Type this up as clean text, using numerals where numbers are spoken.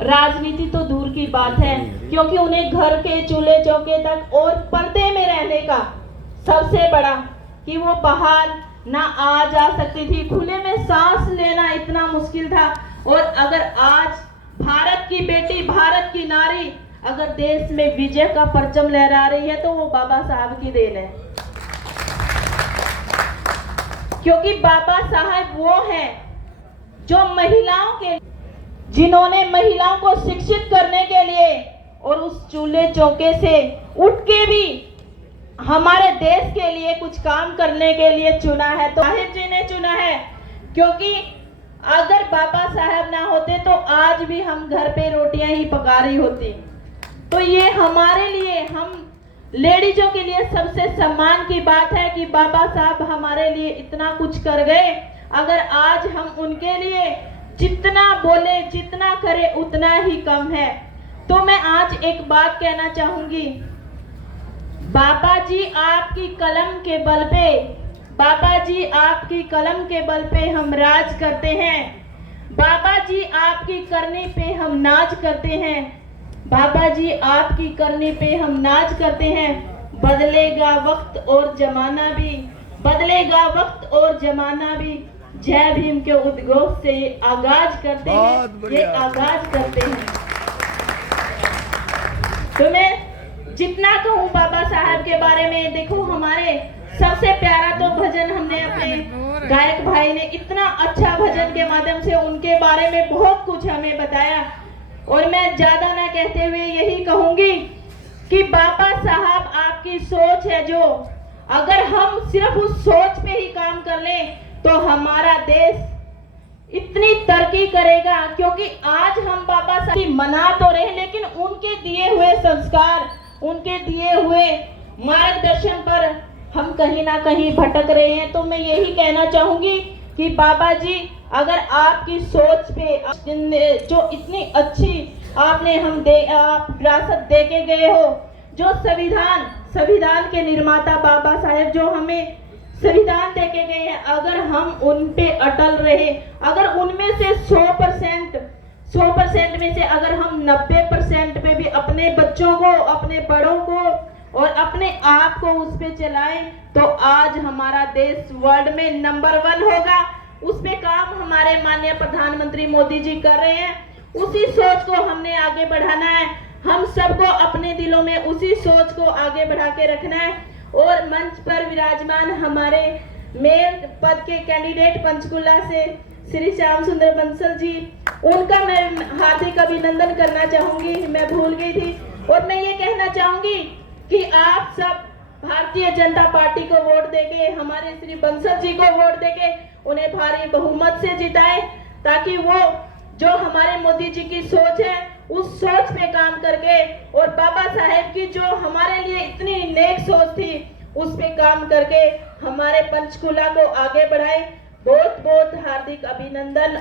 राजनीति तो दूर की बात है, क्योंकि उन्हें घर के चूल्हे चौके तक और पर्दे में रहने का सबसे बड़ा कि वो बाहर ना आ जा सकती थी, खुले में सांस लेना इतना मुश्किल था। और अगर आज भारत की बेटी, भारत की नारी अगर देश में विजय का परचम लहरा रही है तो वो बाबा साहब की देन है, क्योंकि बाबा साहब वो हैं जो महिलाओं के, जिन्होंने महिलाओं को शिक्षित करने के लिए और उस चूल्हे चौके से उठ के भी हमारे देश के लिए कुछ काम करने के लिए चुना है। तो साहिब जी ने चुना है, क्योंकि अगर बाबा साहब ना होते तो आज भी हम घर पे रोटियां ही पका रही होती। तो ये हमारे लिए, हम लेडीजों के लिए सबसे सम्मान की बात है कि बाबा साहब हमारे लिए इतना कुछ कर गए। अगर आज हम उनके लिए जितना बोले, जितना करे उतना ही कम है। तो मैं आज एक बात कहना चाहूंगी, बाबा जी आपकी कलम के बल पे, बाबा जी आपकी कलम के बल पे हम राज करते हैं। बाबा जी आपकी करनी पे हम नाज करते हैं। बाबा जी आपकी करनी पे हम नाज करते हैं। बदलेगा वक्त और जमाना भी, बदलेगा वक्त और जमाना भी, जय भीम के उद्घोष से आगाज करते हैं, ये आगाज करते हैं। तो मैं जितना कहूँ बाबा साहब के बारे में, देखो हमारे सबसे प्यारा तो भजन हमने अपने गायक भाई ने इतना अच्छा भजन के माध्यम से उनके बारे में बहुत कुछ हमें बताया। और मैं ज्यादा ना कहते हुए यही कहूंगी कि बाबा साहब आपकी सोच है जो, अगर हम सिर्फ उस सोच पे ही काम कर लें तो हमारा देश इतनी तरक्की करेगा। क्योंकि आज हम बाबा साहब की मना तो रहे, लेकिन उनके दिए हुए संस्कार, उनके दिए हुए मार्गदर्शन पर हम कहीं ना कहीं भटक रहे हैं। तो मैं यही कहना चाहूंगी कि बाबा जी, अगर आपकी सोच पे जो इतनी अच्छी आपने आप विरासत दे के गए हो, जो संविधान के निर्माता बाबा साहेब जो हमें संविधान दे के गए हैं, अगर हम उन पे अटल रहे, अगर उनमें से 100% में से अगर हम 90% पे भी अपने बच्चों को, अपने बड़ों को और अपने आप को उस पे चलाएं, तो आज हमारा देश वर्ल्ड में नंबर 1 होगा। उस पे काम हमारे माननीय प्रधानमंत्री मोदी जी कर रहे हैं। उसी सोच को हमने आगे बढ़ाना है। हम सबको अपने दिलों में उसी सोच को आगे बढ़ा के रखना है। और मंच पर विराजमान हमारे मेयर पद के कैंडिडेट पंचकुला से श्री श्याम सुंदर बंसल जी, उनका मैं हार्दिक अभिनंदन करना चाहूंगी, मैं भूल गई थी। और मैं ये कहना चाहूंगी कि आप सब भारतीय जनता पार्टी को वोट देके, हमारे श्री बंसल जी को वोट देके उन्हें भारी बहुमत से जिताएं, ताकि वो जो हमारे मोदी जी की सोच है उस सोच पे काम करके, और बाबा साहेब की जो हमारे लिए इतनी नेक सोच थी उस पे काम करके हमारे पंचकुला को आगे बढ़ाएं। बहुत बहुत हार्दिक अभिनंदन।